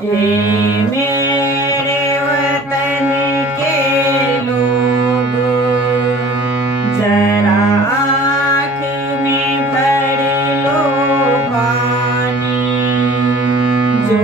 हे मेरे वतन के लोग, जरा आँख में भर लो पानी। जो